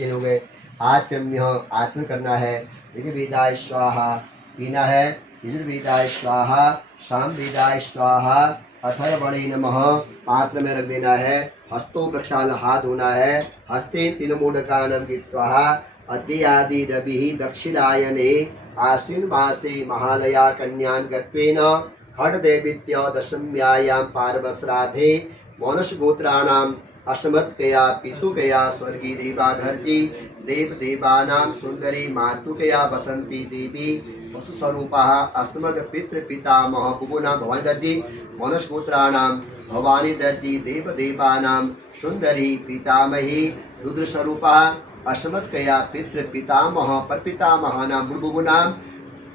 तीन हो गए। आचम्य आत्म करना है। यजुर्वेदाय स्वाहा पीना है। यजुर्वेदाय स्वाहा सामवेदाय स्वाहा अथर्वणे नमः पात्र में रख देना है। हस्तों प्रक्षालन हाथ धोना है। हस्ते तिलमूलकानम गीत्वा अद्यादि रवि दक्षिणायने आश्विन मासे महालया कन्यान गत्वेन खड्देवित्य दशम्यायां पार्वश्राद्धे मौनसगोत्राणाम् असमत्कया पितुकया स्वर्गी देवाधर्जी देव देवानां सुंदरी मातुकया बसंती देवी वसु स्वरूपः अस्मद् पितृ पितामह बुबुना भवानी दर्जी मौनसगोत्राणां भवानी दर्जी देव देवानां सुंदरी पितामही रुद्र स्वरूपः असमत्कया पितृ पितामह परपितामहानां बुबुनां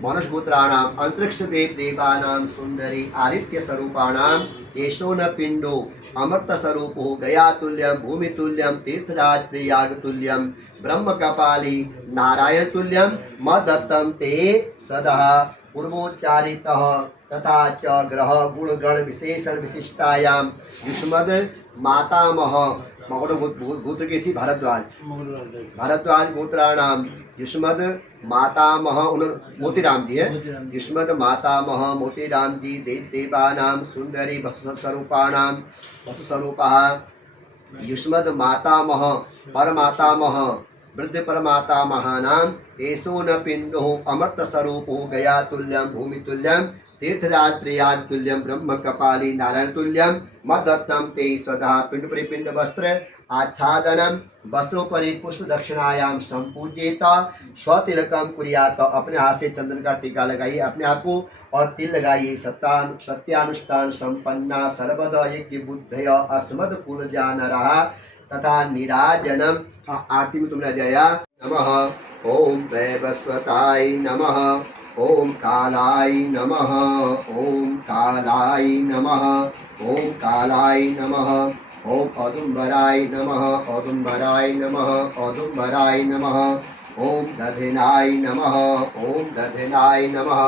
मनुष्यपुत्राणाम अंतरिक्ष देव देवानाम सुंदरी आदित्य स्वरूपाणाम येषो न पिंडो अमृत स्वरूपो गया तुल्यम भूमि तुल्यम तीर्थराज प्रियाग तुल्यम ब्रह्म कपाली नारायण तुल्यम मदत्तम ते सदा पूर्वोच्चारितः तथा च ग्रह गुण गण विशेषण विशिष्टायां युष्मद मातामह गोत्र केसी भारद्वाज गोत्राणाम युष्मद मातामह मोतीराम जी है। युष्मद मातामह मोतीराम जी देव देवानाम सुंदरी वसु स्वरूपाणाम वसु स्वरूपः युष्मद मातामह परमातामह वृद्ध परमातामहानाम एसो न पिंडो अमृत स्वरूपो गया तुल्यम भूमि तुल्यम तीर्थराज प्रियाज तुल्यम ब्रह्म कपाली नारायण तुल्यम मदत्तम ते सदा पिंड परिपिंड वस्त्र आच्छादनम वस्त्रोपरि पुष्प दक्षिणायाम संपूजित स्वतिलकम कुर्यात अपने हाथ से चंदन का टीका लगाइए अपने आप को और तिल लगाइए सत्यानुष्ठान संपन्ना सर्वदा यज्ञ बुद्धय अस्मद कुल जान रहा तथा निराजनम आरती में तुमने जया नमः ओम वैवस्वताय नमः ओम कालाय नमः ओम कालाय नमः ओम कालाय नमः ओम औदुम्बराय नमः औदुम्बराय नमः औदुम्बराय नमः ओम दधिनाय नमः ओम दधिनाय नमः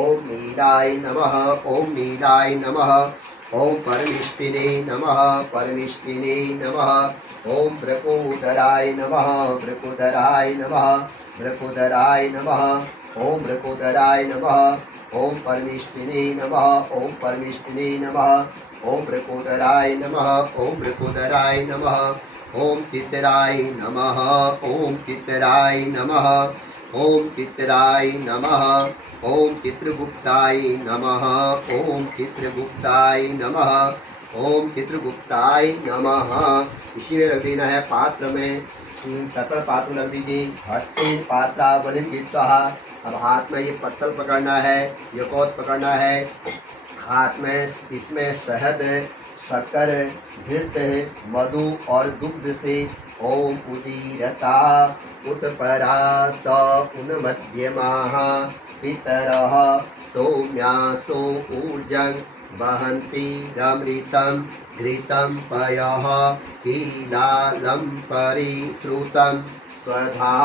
ओम नीलाय नमः ओम नीलाय नमः ओम परमिष्टिने नमः परमिष्टिने नमः ओम ब्रकोदराय नमः ब्रकोदराय नमः ब्रकोदराय नमः ओम ब्रकोदराय नमः ओम परमिष्टिने नमः ओम परमिष्टिने नमः ओम ब्रकोदराय नमः ओम ब्रकोदराय नमः ओम चित्राय नमः ओम चित्राय नमः ओम चित्राय नमः ओम चित्रगुप्ताय नमः ओम चित्रगुप्ताय नमः ओम चित्रगुप्ताय नमः। इसी में रख देना है पात्र में तत्पर पात्र रख दीजिए। हस्ते पात्रावलिम गीत्वा अब हाथ में ये पत्तल पकड़ना है यकोत पकड़ना है हाथ में इसमें शहद शक्कर घृत मधु और दुग्ध से ओम उदीरता उत्परा स उन्मध्यमाः पितरः सौम्यासो ऊर्जं वहन्ति रमृतं घृतं पयः कीलालं परिश्रुतं स्वधा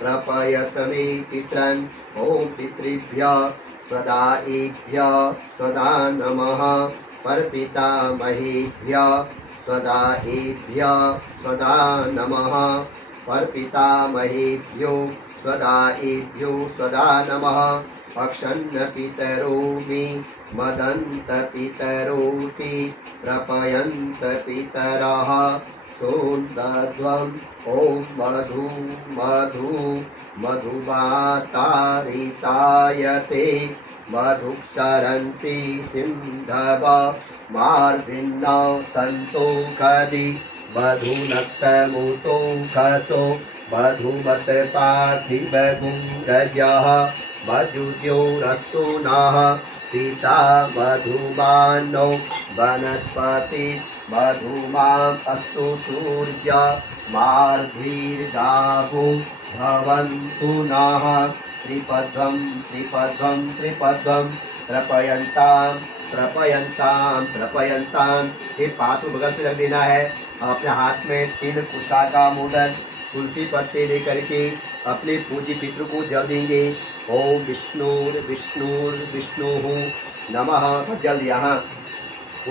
प्रपयत मे पितरन् ओम पितृभ्यः स्वदाएभ्यः स्वदा नमः परपितामहेभ्यः स्वदाएभ्यः स्वदा नमः परपितामहेभ्यो स्वदाएभ्यो स्वदा नमः पक्षन्न पितरो मे मदन्त पितरोति प्रपयन्त पितरः सोन्दध्वम् ओम मधु मधु मधुवातारितायते मधुक्षरन्ति सिन्धव मार्भिन्नौ सन्तोषधि मधुनक्तमुतोषसो मधुमत पार्थिवगुङ्गजः मधुज्योरस्तु नः पिता मधुमानो वनस्पति मधुमाम् अस्तु सूर्य मार्धीर्गावो भवन्तु नः त्रिपद्मं त्रिपद्मं त्रिपद्मं प्रपयन्तां प्रपयन्तां प्रपयन्तां। ये पात्र बगल पे रख देना है। अपने हाथ में तिल कुशा का मोदक तुलसी पत्ते लेकर के अपने पूज्य पितृ को जल देंगे। ओम विष्णुर विष्णुर विष्णु नमः। जल यहाँ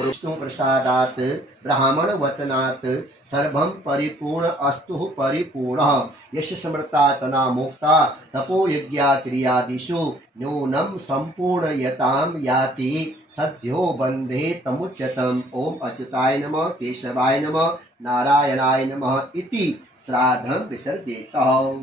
विष्णु प्रसादात् ब्राह्मण वचनात् सर्वं परिपूर्ण अस्तु परिपूर्णः यस्य समृताचना मुक्ता तपो यज्ञा क्रियादिषु न्यूनं संपूर्णयतां याति सद्यो बन्धे तमुच्यतम्। ओम अच्युताय नमः, केशवाय नमः, नारायणाय नमः इति श्राद्धं विसर्जेतः।